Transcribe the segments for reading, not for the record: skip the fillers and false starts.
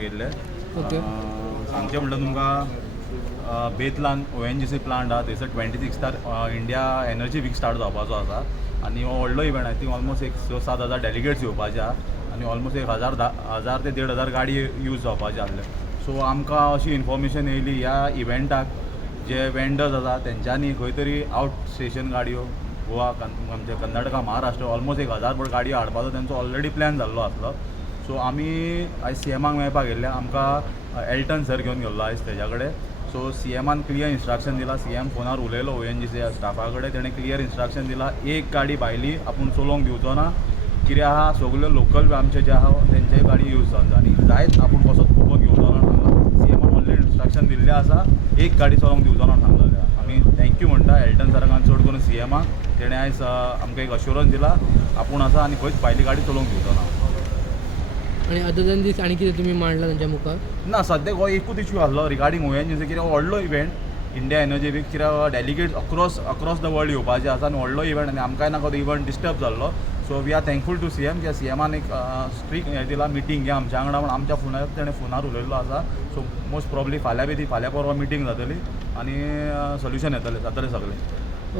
गेल्ले. ओके. सांगचें म्हणल्यार तुमकां बेतलान ONGC प्लांट आहा थंयसर 26 इंडिया एनर्जी वीक स्टार्ट जावपाचो आसा आनी हो व्हडलो इव्हेंट. आय थिंक ऑलमोस्ट एक 6-7 डेलिगेट्स येवपाचे आहा आनी ऑलमोस्ट 1000 ते 1,500 गाडी यूज जावपाचे आसले. सो आमकां अशी इन्फॉर्मेशन येयली ह्या इव्हेंटाक जे वेंडर्स आसा तेंच्यांनी खंय तरी आउट स्टेशन गाडयो गोवा आमचे कर्नाटका महाराष्ट्र ऑलमोस्ट 1000 गाडयो हाडपाचो तेंचो ऑलरेडी प्लॅन जाल्लो आसलो. सो आमी आयज CMाक मेळपाक गेल्ले. आमकां एल्टन सर घेवन गेल्लो आयज तेज्या कडेन. सो CMान क्लियर इन्स्ट्रक्शन दिला. CM फोनार उलयलो ONGC स्टाफा कडेन. तेणें क्लियर इन्स्ट्रक्शन दिला एक गाडी भायली आपूण चलोवंक दिवचो ना. कितें आहा सगल्यो लोकल आमचे जे आहा तेंचे गाडी यूज जावंक जाय आनी जायत आपूण कसोच खूब घेवचो ना सांगला. CMान ऑलरेडी इन्स्ट्रक्शन दिल्लें आसा एक गाडी चलोवंक दिवचो ना सांगलेलें. आमी थँक्यू म्हणटा एल्टन सराक चड करून CMाक. तेणें आयज आमकां एक अश्युरन्स दिला आपूण आसा आनी खंयच भायली गाडी चलोवंक दिवचो ना. आणि अदर दॅन दीस आनी कितें तुमी मांडला तेंच्या मुखार? ना सद्याक हो एकूच इश्यू आसलो रिगार्डींग ONGC. कित्याक व्हडलो इव्हेंट इंडिया एनर्जी वीक. कित्याक डेलिगेट्स अक्रॉस द वर्ल्ड येवपाचे आसा आनी व्हडलो इव्हेंट आनी आमकांय नाका तो इव्हेंट डिस्टर्ब जाल्लो. So we are thankful to CM की CMान एक स्ट्रीक हें दिला मिटींग घ्या आमच्या वांगडा म्हण आमच्या फोनार तेणें फोनार उलयल्लो आसा. सो मोस्ट प्रॉब्ली फाल्यां परवा मिटींग जातली आनी सोल्युशन जातलें सगळें.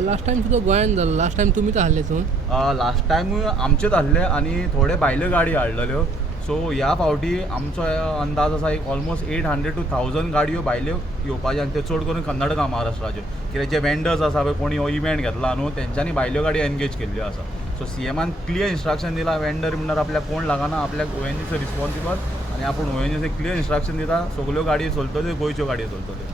लास्ट टायम सुद्दां गोंयान जालो. लास्ट टायम तुमीच आहले थंय. लास्ट टायमूय आमचेच आहले आनी थोडे भायल्यो गाडी हाडलेल्यो. सो ह्या फावटी आमचो अंदाज आसा एक ऑलमोस्ट 800 to 1000 गाडयो भायल्यो येवपाच्यो आनी त्यो चड करून कर्नाटका महाराष्ट्राच्यो. कित्याक जे वेंडर्स आसा पळय कोणी हो इव्हेंट घेतला न्हू तेंच्यांनी भायल्यो गाडयो एनगेज केल्ल्यो आसा. सो CMान क्लियर इन्स्ट्रक्शन दिला वेंडर म्हणल्यार आपल्याक कोण लागना आपल्याक ONGC रिस्पॉन्सिबल आनी आपूण ONGC क्लियर इन्स्ट्रक्शन दिता सगल्यो गाडयो चलतल्यो गोंयच्यो गाडयो चलतल्यो.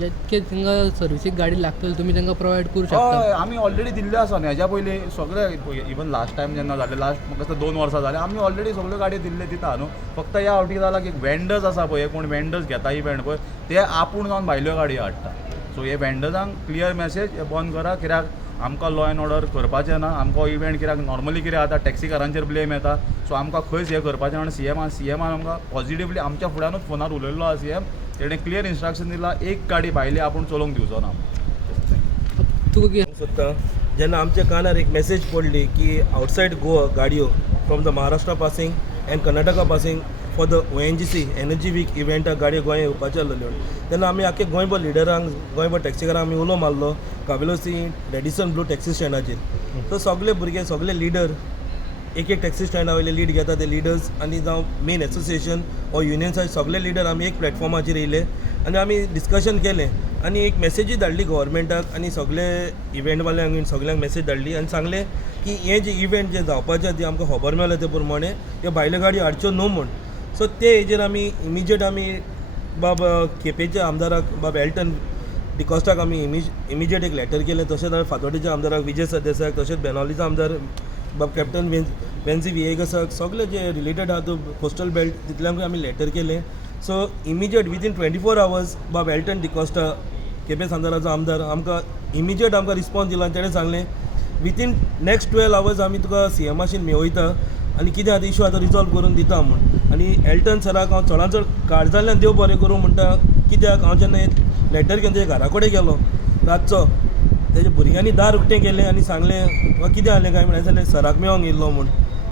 जेतके तांकां सर्विसीक गाडी लागतली तुमी तांकां प्रोवायड करूं हय शकता? आमी ऑलरेडी दिल्ल्यो आसा न्ही. हेज्या पयलीं सगळे इवन लास्ट टायम जेन्ना जालें लास्ट म्हाका दिसता 2 वर्सां जालीं आमी ऑलरेडी सगल्यो गाडयो दिता न्हू. फक्त ह्या फावटी जाला की वेंडर्स आसा पळय कोण वेंडर्स घेता इव्हेंट पळय ते आपूण जावन भायल्यो गाडयो हाडटा. सो हे वेंडर्सांक क्लियर मेसेज बंद करा. कित्याक आमकां लॉ एंड ऑर्डर करपाचें ना. आमकां इव्हेंट कित्याक नॉर्मली कितें जाता टॅक्सी कारांचेर ब्लेम येता. सो आमकां खंयच हें करपाचें ना. CMान आमकां पॉझिटिवली आमच्या फुड्यानूच फोनार उलयल्लो आसा CM. तेणें क्लियर इन्स्ट्रक्शन दिला एक गाडी भायली आपूण चलोवंक दिवचो ना. तुका कितें सोदता जेन्ना आमच्या कानार एक मेसेज पडली की आउटसायड गोवा गाडयो from the Maharashtra passing and Karnataka passing for the ONGC energy week इव्हेंटाक गाडयो गोंया येवपाच्यो आसल्यो तेन्ना आमी आख्या गोंयभर लिडरांक गोंयभर टॅक्सीकारांक आमी उलो मारलो कावेलोसी रेडिसन ब्लू टॅक्सी स्टँडाचेर. सो सगळे भुरगे सगळे लिडर एक टॅक्सी स्टँडा वयले लीड घेता ते लिडर्स आनी जावं मेन एसोसिएशन ओ युनियन्स सगळे लिडर आमी एक प्लॅटफॉर्माचेर येयले आनी आमी डिस्कशन केलें आनी एक मेसेजूय धाडली गव्हर्मेंटाक आनी सगळे इव्हेंटवाल्यांक सगळ्यांक मेसेज धाडली आनी सांगलें की हे जे इव्हेंट जे जावपाचे ती आमकां खबर मेळ्ळें ते प्रमाणे ह्यो भायल्यो गाडयो हाडच्यो न्हू म्हूण. सो ते हेजेर आमी इमिजिएट आमी बाब केपेंच्या आमदाराक बाब एल्टन डिकॉस्टाक आमी इमिजिएट एक लेटर केलें. तशेंच हांवें फातोर्डेच्या आमदाराक विजय सरदेसायक तशेंच बेनावलीचो आमदार बाब कॅप्टन वेन्सी विएगासाक सगळे जे रिलेटेड आहा तो कोस्टल बेल्ट तितल्यांक आमी लेटर केलें. सो इमिजिएट विथीन 24 hours बाब एल्टन डिकॉस्टा केपें आमदाराचो आमदार आमकां इमिजिएट आमकां रिस्पॉन्स दिलो आनी तेणें सांगलें विथीन नेक्स्ट 12 hours आमी तुका CMाशीन मेळयता आनी कितें आतां इशू आतां रिजॉल्व करून दिता म्हूण. आनी एल्टन सराक हांव चडांत चड काळजांतल्यान देव बरें करूं म्हणटा. कित्याक हांव जेन्ना लेटर घेवन तेजे घरा कडेन गेलो रातचो तेजे भुरग्यांनी दार उक्तें केलें आनी सांगलें म्हाका कितें जालें काय म्हणून जाल्यार सराक मेळोंक येयल्लो म्हूण.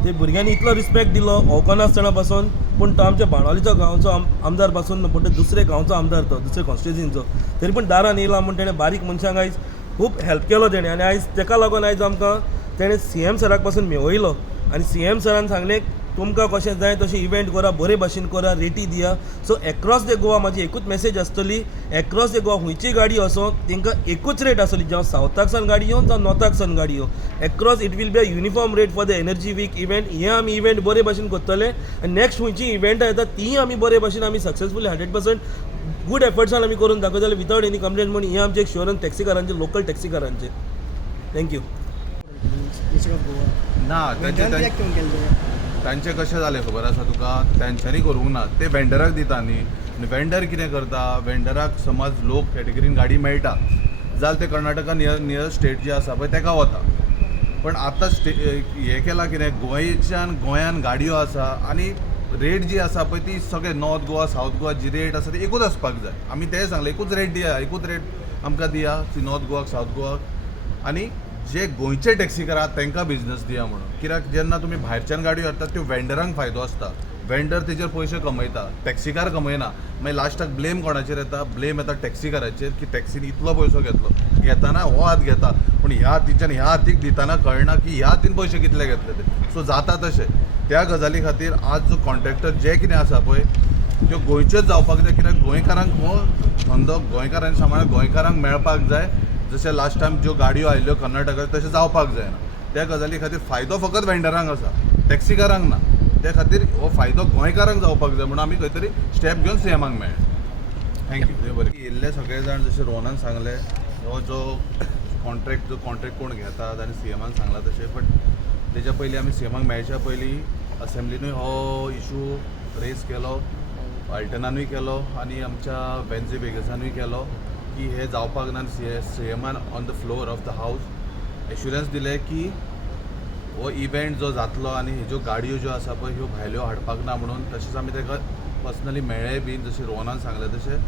ते भुरग्यांनी इतलो रिस्पेक्ट दिलो ओकोनासतना पासून पूण तो आमच्या बाणावलीचो गांवचो आमदार पासून पूण तो दुसरे गांवचो आमदार तो दुसरे कॉन्स्टिट्युएन्सीचो तरी पूण दारान येयला म्हूण तेणें बारीक मनशांक आयज खूब हेल्प केलो तेणें आनी आयज तेका लागून आयज आमकां तेणें CM सराक पासून मेळयलो आनी CM सरान सांगलें तुमकां कशें जाय तशें इव्हेंट करा बरे भाशेन करा रेटी दिया. सो एक्रॉस द गोवा म्हाजी एकूच मेसेज आसतली एक्रॉस द गोवा खंयची गाडी असो तांकां एकूच रेट आसतली जावं सावथाक सान गाडी येवन जावं नॉर्थाक सान गाडी यो across it will be a uniform rate for the energy week event. हे आमी इव्हेंट बरे भाशेन करतले आनी नेक्स्ट खंयची इव्हेंटां येता तीय आमी बरे भाशेन आमी सक्सेसफुली 100% गूड एफर्ट्सान आमी करून दाखयतले विथआउट एनी कंप्लेंट म्हणून हे आमचे एक शुअरन्स टॅक्सीकारांचे लोकल टॅक्सीकारांचे. थँक्यू. ना तांचें कशें जालें खबर आसा तुका तांच्यांनी करूंक ना ते वेंडराक दिता न्ही. वेंडर कितें करता वेंडराक समज लो कॅटेगरीन गाडी मेळटा जाल्यार ते कर्नाटका नियर स्टेट जे आसा पळय तेका वता. पण आतां हें केलां कितें गोंयान गाडयो आसा आनी रेट जी आसा पळय ती सगळे नॉर्थ गोवा सावथ गोवा जी रेट आसा ती एकूच आसपाक जाय. आमी तें सांगलें एकूच रेट दिया एकूच रेट आमकां दिया नॉर्थ गोवाक सावथ गोवाक. आनी जे गोंयचे टॅक्सीकार आहात तांकां बिझनस दिया म्हणून. कित्याक जेन्ना तुमी भायरच्यान गाडयो हाडटात त्यो वेंडरांक फायदो आसता. वेंडर तेजेर पयशे कमयता, टॅक्सीकार कमयना. मागीर लास्टाक ब्लेम कोणाचेर येता? ब्लेम येता टॅक्सीकाराचेर की टॅक्सीन इतलो पयसो घेतलो. घेताना हो हात घेता पूण ह्या हातीच्यान ह्या हातीक दिताना कळना की ह्या हातीन पयशे कितले घेतले ते. सो जाता तशें. त्या गजाली खातीर आज जो कॉन्ट्रॅक्टर जे कितें आसा पळय त्यो गोंयच्योच जावपाक जाय. कित्याक गोंयकारांक हो धंदो गोंयकारांनी सांबाळ गोंयकारांक मेळपाक जाय. जशें लास्ट टायम ज्यो गाडयो आयल्ल्यो कर्नाटकाक तशें जावपाक जायना. त्या गजाली खातीर फायदो फकत वेंडरांक आसा, टॅक्सीकारांक ना. त्या खातीर हो फायदो गोंयकारांक जावपाक जाय म्हणून आमी खंय तरी स्टेप घेवन सीएमाक मेळ्ळे. थँक्यू. बरें येयल्ले सगळे जाण जशें रोहनान सांगलें हो जो कॉन्ट्रॅक्ट कोण घेतात आनी सीएमान सांगला तशें. बट तेच्या पयलीं आमी सीएमाक मेळच्या पयलीं असेंब्लीनूय हो इशू रेज केलो, अल्टनानूय केलो आनी आमच्या वेन्झे वेगसानूय केलो की हे जावपाक ना. सीएमान on the floor of the house assurance दिले की हो इव्हेंट जो जातलो आनी ह्यो गाडयो ज्यो आसा पळय ह्यो भायल्यो हाडपाक ना म्हणून. तशेंच आमी ताका पर्सनली मेळ्ळे बीन जशें रोहनान सांगलें तशें.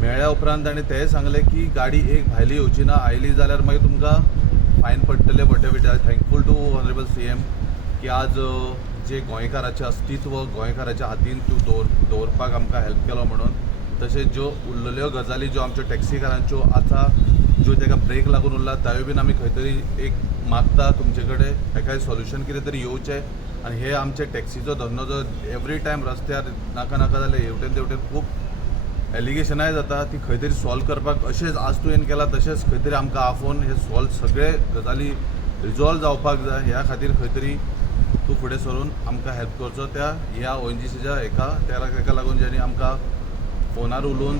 मेळ्ळ्या उपरांत ताणें तेंय सांगलें की गाडी एक भायली येवची ना, आयली जाल्यार मागीर तुमकां फायन पडटले but I thankful to honourable CM की आज जे गोंयकाराचें अस्तित्व गोंयकाराच्या हातीन तूं दवरपाक आमकां हेल्प केलो म्हणून. तशेंच ज्यो उरलेल्यो गजाली ज्यो आमच्यो टॅक्सीकारांच्यो आसा ज्यो ताका ब्रेक लागून उरला तायो बीन आमी खंय तरी एक मागता तुमचे कडेन हेका सोल्युशन कितें तरी येवचें. आनी हे आमचे टॅक्सीचो धंदो जो एवरी टायम रस्त्यार नाका जाल्यार हेवटेन तेवटेन खूब एलिगेशनाय जाता ती खंय तरी सॉल्व करपाक अशेंच आज तुवें केला तशेंच खंय तरी आमकां आफोवन हे सॉल्व सगळे गजाली रिजॉल्व जावपाक जाय. ह्या खातीर खंय तरी तूं फुडें सरून आमकां हेल्प करचो त्या ह्या ONGCच्या तेका लागून जेणी आमकां फोनार उलोवन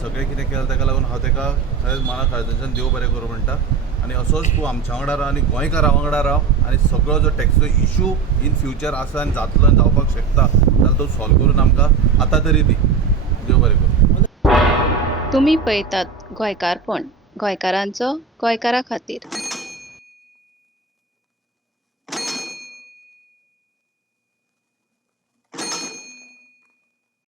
सगळें कितें केलें ताका लागून हांव ताका खरेंच मना काळजाच्यान देव बरें करूं म्हणटा. आनी असोच तूं आमच्या वांगडा राव आनी गोंयकारां वांगडा राव आनी सगळो जो टॅक्सीचो इशू इन फ्युचर आसा आनी जातलो आनी जावपाक शकता जाल्यार तो सॉल्व करून आमकां आतां तरी दी. देव बरें करूं. तुम्ही पळयतात गोंयकारपण, गोंयकारांचो गोंयकारा खातीर.